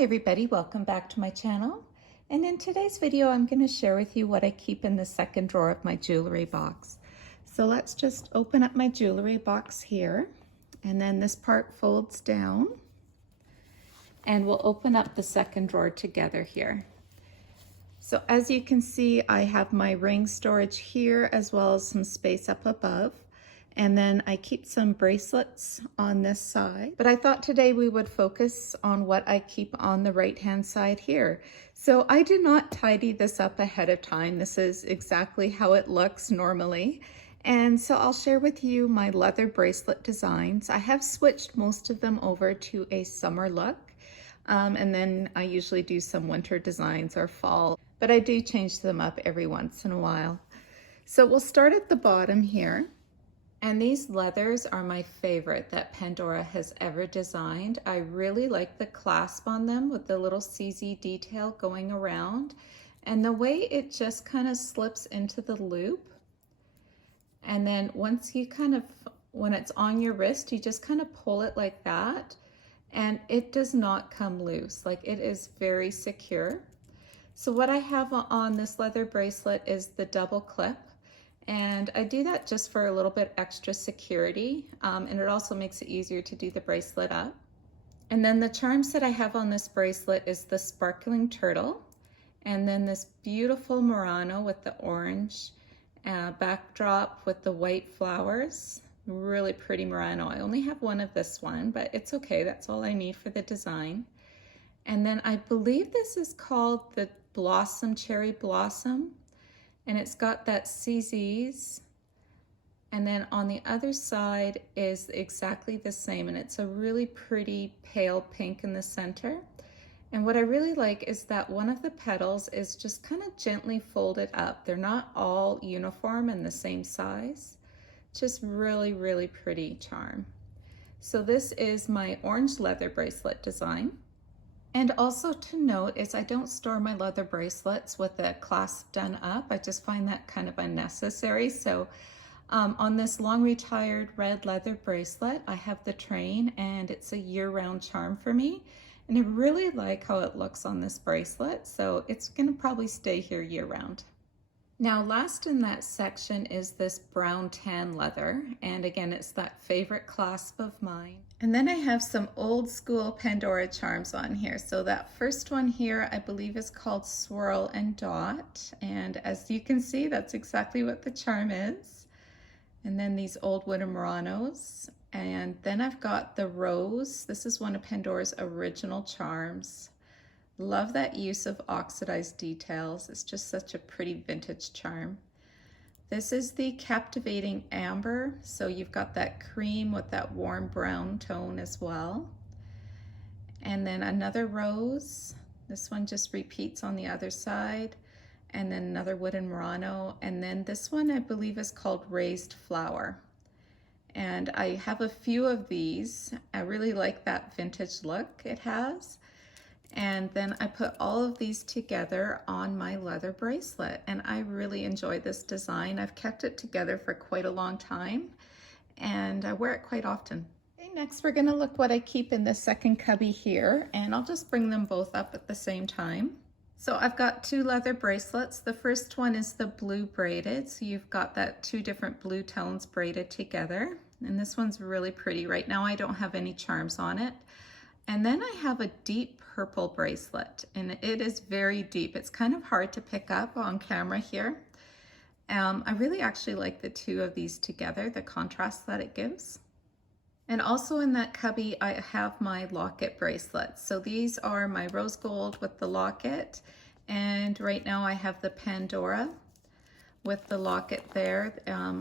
Hi everybody, welcome back to my channel. And in today's video, I'm going to share with you what I keep in the second drawer of my jewelry box. So let's just open up my jewelry box here. And then this part folds down. And we'll open up the second drawer together here. So as you can see, I have my ring storage here as well as some space up above. And then I keep some bracelets on this side. But I thought today we would focus on what I keep on the right-hand side here. So I did not tidy this up ahead of time. This is exactly how it looks normally. And so I'll share with you my leather bracelet designs. I have switched most of them over to a summer look. And then I usually do some winter designs or fall, but I do change them up every once in a while. So we'll start at the bottom here. And these leathers are my favorite that Pandora has ever designed. I really like the clasp on them with the little CZ detail going around. And the way it just kind of slips into the loop. And then once you when it's on your wrist, you just kind of pull it like that. And it does not come loose. Like, it is very secure. So what I have on this leather bracelet is the double clip. And I do that just for a little bit extra security, and it also makes it easier to do the bracelet up. And then the charms that I have on this bracelet is the sparkling turtle, and then this beautiful Murano with the orange backdrop with the white flowers. Really pretty Murano. I only have one of this one, but it's okay. That's all I need for the design. And then I believe this is called the Blossom, Cherry Blossom. And it's got that CZs, and then on the other side is exactly the same, and it's a really pretty pale pink in the center. And what I really like is that one of the petals is just kind of gently folded up. They're not all uniform and the same size. Just really, really pretty charm. So this is my orange leather bracelet design. And also to note is I don't store my leather bracelets with the clasp done up. I just find that kind of unnecessary. So on this long retired red leather bracelet, I have the train, and it's a year-round charm for me. And I really like how it looks on this bracelet. So it's gonna probably stay here year-round. Now, last in that section is this brown tan leather. And again, it's that favorite clasp of mine. And then I have some old school Pandora charms on here. So that first one here, I believe is called Swirl and Dot. And as you can see, that's exactly what the charm is. And then these old wooden Muranos. And then I've got the Rose. This is one of Pandora's original charms. Love that use of oxidized details. It's just such a pretty vintage charm. This is the Captivating Amber. So you've got that cream with that warm brown tone as well. And then another rose. This one just repeats on the other side. And then another wooden Murano. And then this one I believe is called Raised Flower. And I have a few of these. I really like that vintage look it has. And then I put all of these together on my leather bracelet, and I really enjoy this design. I've kept it together for quite a long time, and I wear it quite often. Okay, next we're gonna look what I keep in the second cubby here, and I'll just bring them both up at the same time. So I've got two leather bracelets. The first one is the blue braided, so you've got that two different blue tones braided together, and this one's really pretty. Right now I don't have any charms on it. And then I have a deep purple bracelet, and it is very deep. It's kind of hard to pick up on camera here. I really actually like the two of these together, the contrast that it gives. And also in that cubby, I have my locket bracelets. So these are my rose gold with the locket. And right now I have the Pandora with the locket there.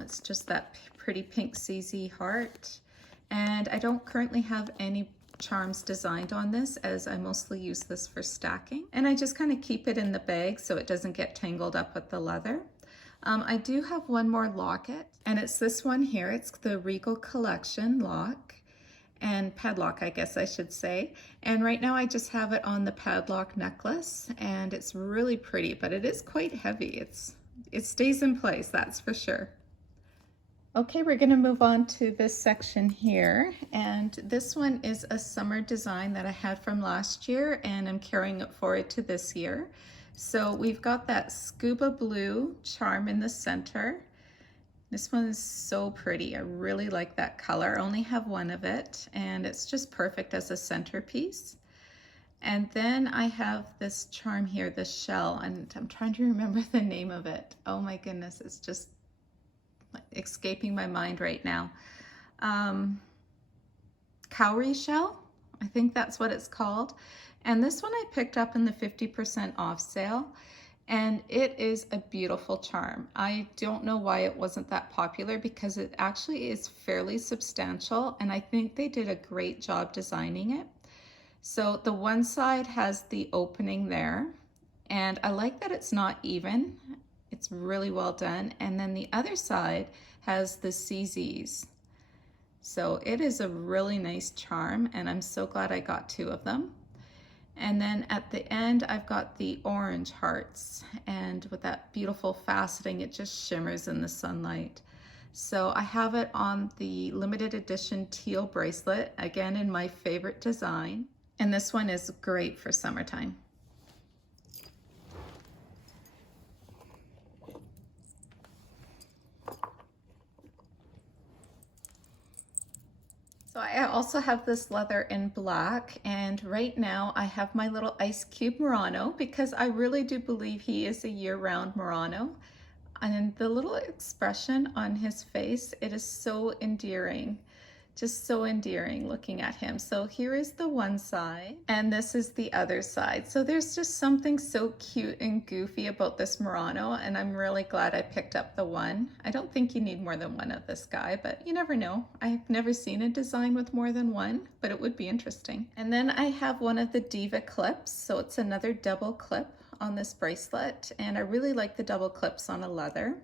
It's just that pretty pink CZ heart. And I don't currently have any charms designed on this, as I mostly use this for stacking, and I just kind of keep it in the bag so it doesn't get tangled up with the leather. I do have one more locket, and it's this one here. It's the Regal Collection lock and padlock, I guess I should say. And right now I just have it on the padlock necklace, and it's really pretty, but it is quite heavy. It stays in place, that's for sure. Okay, we're going to move on to this section here, and this one is a summer design that I had from last year and I'm carrying it forward to this year. So we've got that scuba blue charm in the center. This one is so pretty. I really like that color. I only have one of it and it's just perfect as a centerpiece. And then I have this charm here, this shell, and I'm trying to remember the name of it. Oh my goodness, it's just escaping my mind right now. Cowrie shell, I think that's what it's called. And this one I picked up in the 50% off sale, and it is a beautiful charm. I don't know why it wasn't that popular because it actually is fairly substantial, and I think they did a great job designing it. So the one side has the opening there, and I like that it's not even. It's really well done. And then the other side has the CZs. So it is a really nice charm, and I'm so glad I got two of them. And then at the end, I've got the orange hearts, and with that beautiful faceting, it just shimmers in the sunlight. So I have it on the limited edition teal bracelet, again in my favorite design. And this one is great for summertime. So I also have this leather in black, and right now I have my little ice cube Murano because I really do believe he is a year-round Murano. And the little expression on his face, it is so endearing. Just so endearing looking at him. So here is the one side and this is the other side. So there's just something so cute and goofy about this Murano, and I'm really glad I picked up the one. I don't think you need more than one of this guy, but you never know. I've never seen a design with more than one, but it would be interesting. And then I have one of the Diva clips. So it's another double clip on this bracelet, and I really like the double clips on a leather.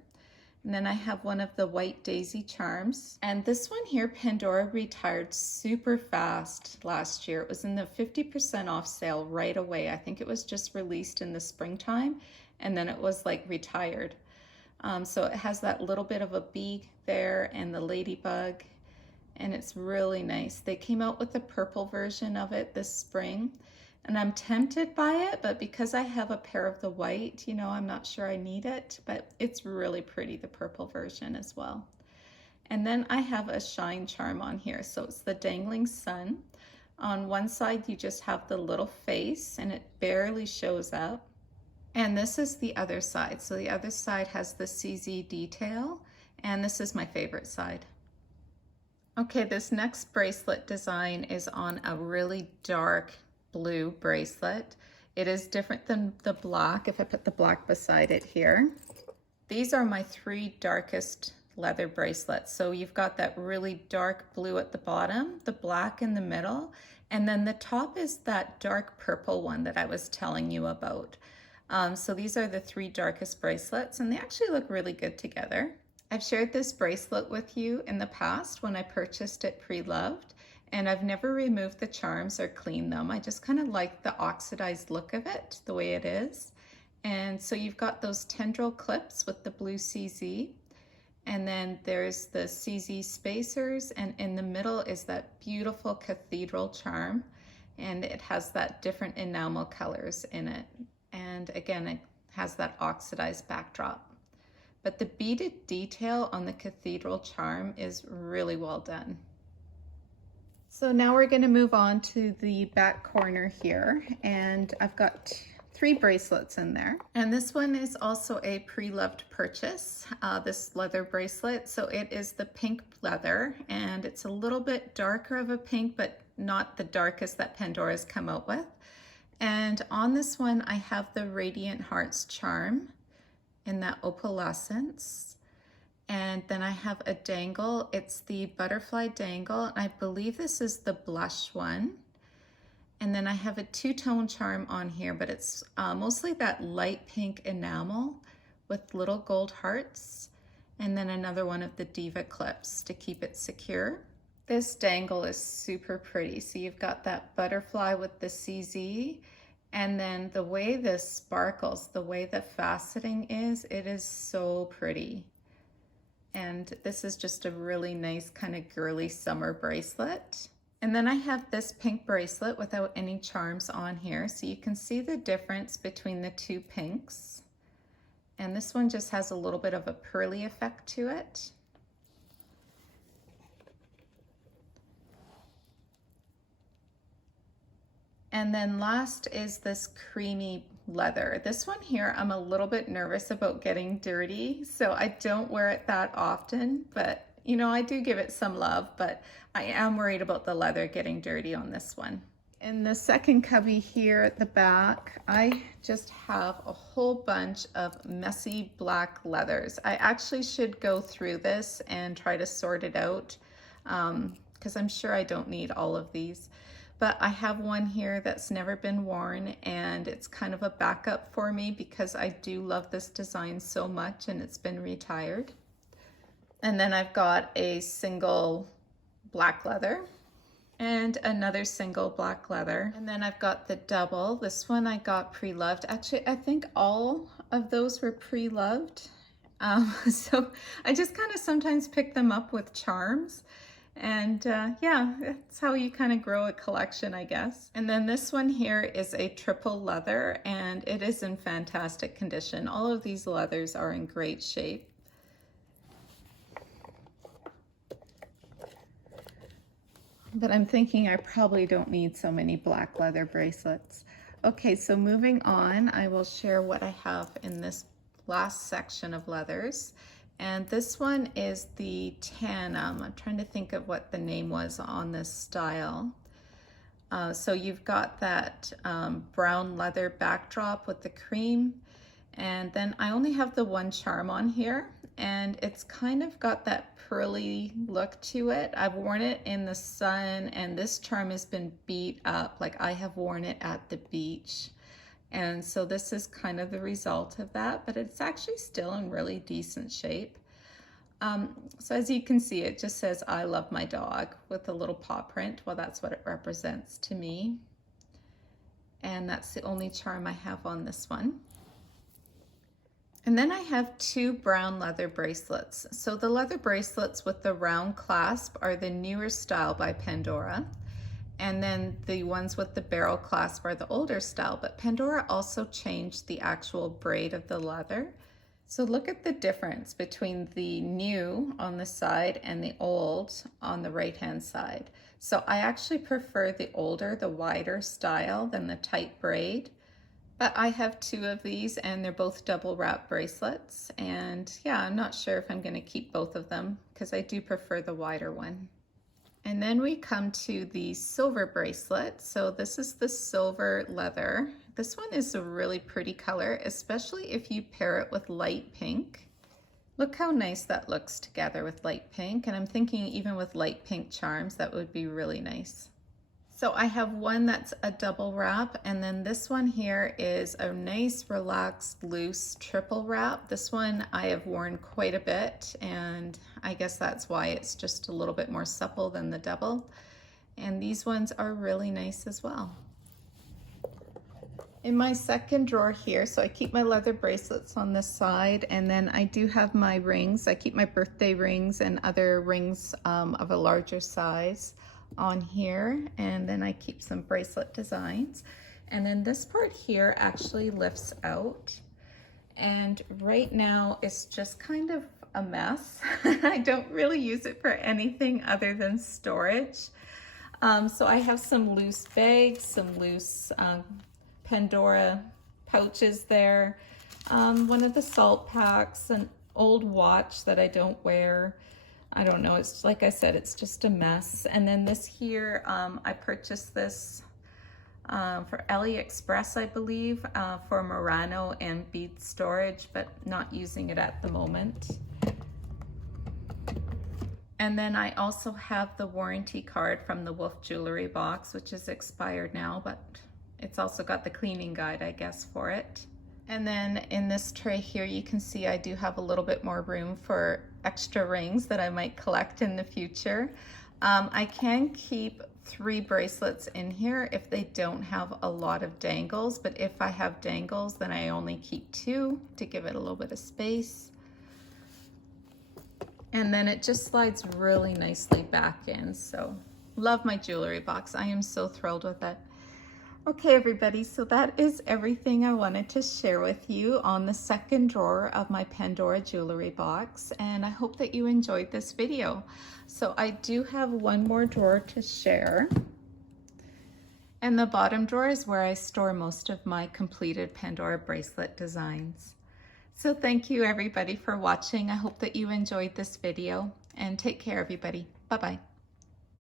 And then I have one of the white daisy charms. And this one here, Pandora retired super fast last year. It was in the 50% off sale right away. I think it was just released in the springtime, and then it was like retired. So it has that little bit of a bee there and the ladybug, and it's really nice. They came out with the purple version of it this spring, and I'm tempted by it, but because I have a pair of the white, you know, I'm not sure I need it, but it's really pretty, the purple version as well. And then I have a shine charm on here. So it's the dangling sun. On one side, you just have the little face and it barely shows up. And this is the other side. So the other side has the CZ detail, and this is my favorite side. Okay, this next bracelet design is on a really dark blue bracelet. It is different than the black, if I put the black beside it here. These are my three darkest leather bracelets. So you've got that really dark blue at the bottom, the black in the middle, and then the top is that dark purple one that I was telling you about. So these are the three darkest bracelets, and they actually look really good together. I've shared this bracelet with you in the past when I purchased it pre-loved, and I've never removed the charms or cleaned them. I just kind of like the oxidized look of it, the way it is. And so you've got those tendril clips with the blue CZ, and then there's the CZ spacers, and in the middle is that beautiful cathedral charm, and it has that different enamel colors in it. And again, it has that oxidized backdrop. But the beaded detail on the cathedral charm is really well done. So now we're going to move on to the back corner here, and I've got three bracelets in there. And this one is also a pre-loved purchase, this leather bracelet. So it is the pink leather, and it's a little bit darker of a pink, but not the darkest that Pandora's come out with. And on this one, I have the Radiant Hearts charm in that opalescence. And then I have a dangle. It's the butterfly dangle. And I believe this is the blush one. And then I have a two-tone charm on here, but it's mostly that light pink enamel with little gold hearts. And then another one of the Diva clips to keep it secure. This dangle is super pretty. So you've got that butterfly with the CZ, and then the way this sparkles, the way the faceting is, it is so pretty. And this is just a really nice kind of girly summer bracelet. And then I have this pink bracelet without any charms on here. So you can see the difference between the two pinks. And this one just has a little bit of a pearly effect to it. And then last is this creamy leather. This one here, I'm a little bit nervous about getting dirty, so I don't wear it that often, but you know, I do give it some love, but I am worried about the leather getting dirty on this one. In the second cubby here at the back, I just have a whole bunch of messy black leathers. I actually should go through this and try to sort it out because I'm sure I don't need all of these. But I have one here that's never been worn, and it's kind of a backup for me because I do love this design so much and it's been retired. And then I've got a single black leather and another single black leather. And then I've got the double. This one I got pre-loved. Actually, I think all of those were pre-loved. So I just kind of sometimes pick them up with charms. And yeah, that's how you kind of grow a collection, I guess. And then this one here is a triple leather, and it is in fantastic condition. All of these leathers are in great shape. But I'm thinking I probably don't need so many black leather bracelets. Okay, so moving on, I will share what I have in this last section of leathers. And this one is the Tannum. I'm trying to think of what the name was on this style. So you've got that brown leather backdrop with the cream. And then I only have the one charm on here, and it's kind of got that pearly look to it. I've worn it in the sun, and this charm has been beat up. Like, I have worn it at the beach. And so this is kind of the result of that, but it's actually still in really decent shape. So as you can see, it just says, "I love my dog," with a little paw print. Well, that's what it represents to me. And that's the only charm I have on this one. And then I have two brown leather bracelets. So the leather bracelets with the round clasp are the newer style by Pandora. And then the ones with the barrel clasp are the older style, but Pandora also changed the actual braid of the leather. So look at the difference between the new on the side and the old on the right-hand side. So I actually prefer the older, the wider style than the tight braid. But I have two of these, and they're both double wrap bracelets. And yeah, I'm not sure if I'm going to keep both of them because I do prefer the wider one. And then we come to the silver bracelet. So this is the silver leather. This one is a really pretty color, especially if you pair it with light pink. Look how nice that looks together with light pink. And I'm thinking even with light pink charms, that would be really nice. So I have one that's a double wrap, and then this one here is a nice, relaxed, loose triple wrap. This one I have worn quite a bit, and I guess that's why it's just a little bit more supple than the double. And these ones are really nice as well. In my second drawer here, so I keep my leather bracelets on this side, and then I do have my rings. I keep my birthday rings and other rings of a larger size on here, and then I keep some bracelet designs. And then this part here actually lifts out, and right now it's just kind of a mess. I don't really use it for anything other than storage. So I have some loose bags, some loose Pandora pouches there, one of the salt packs, an old watch that I don't wear. I don't know, it's like I said, it's just a mess. And then this here, I purchased this for AliExpress, I believe, for Murano and bead storage, but not using it at the moment. And then I also have the warranty card from the Wolf Jewelry box, which is expired now, but it's also got the cleaning guide, I guess, for it. And then in this tray here, you can see I do have a little bit more room for extra rings that I might collect in the future. I can keep 3 bracelets in here if they don't have a lot of dangles, but if I have dangles, then I only keep 2 to give it a little bit of space. And then it just slides really nicely back in. So love my jewelry box. I am so thrilled with it. Okay, everybody, so that is everything I wanted to share with you on the second drawer of my Pandora jewelry box, and I hope that you enjoyed this video. So I do have one more drawer to share, and the bottom drawer is where I store most of my completed Pandora bracelet designs. So thank you, everybody, for watching. I hope that you enjoyed this video, and take care, everybody. Bye-bye.